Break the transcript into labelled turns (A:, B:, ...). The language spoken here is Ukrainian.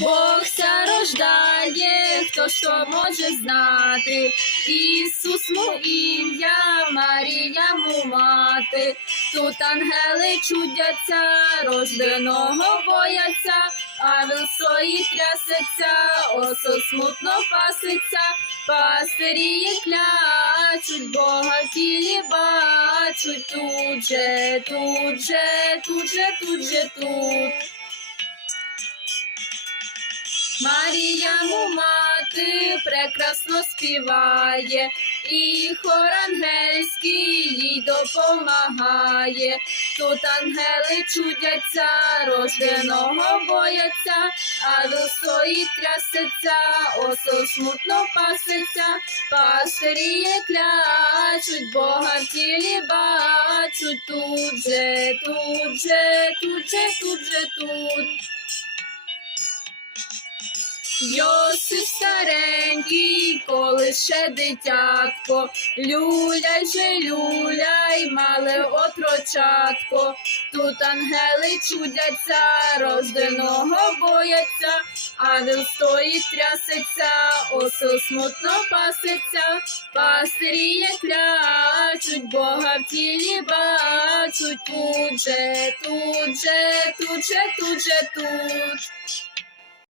A: Бог ся рождає, хто то може знати. Ісус му ім'я, Марія му мати. Тут ангели чудяться, рожденого бояться, а вил свої трясеться, осо смутно паситься, пастирі клячуть, Бога тілі бачуть, тут же, тут же, тут же, тут же, тут. Марія му мати прекрасно співає, і хор ангельський їй допомагає. Тут ангели чудяться, рожденого бояться, а до стоїть трясеться, осо смутно паситься, пастирі клячуть, Бога в тілі бачуть, тут же, тут же, тут же, тут же, тут. Йосип старенький, коли ще дитятко, люляй же люляй, мале отрочатко, тут ангели чудяться, рожденого бояться, а вил стоїть трясеться, осо смутно паситься, пастирі клячуть, Бога в тілі бачуть, тут же, тут же, тут же, тут же, тут.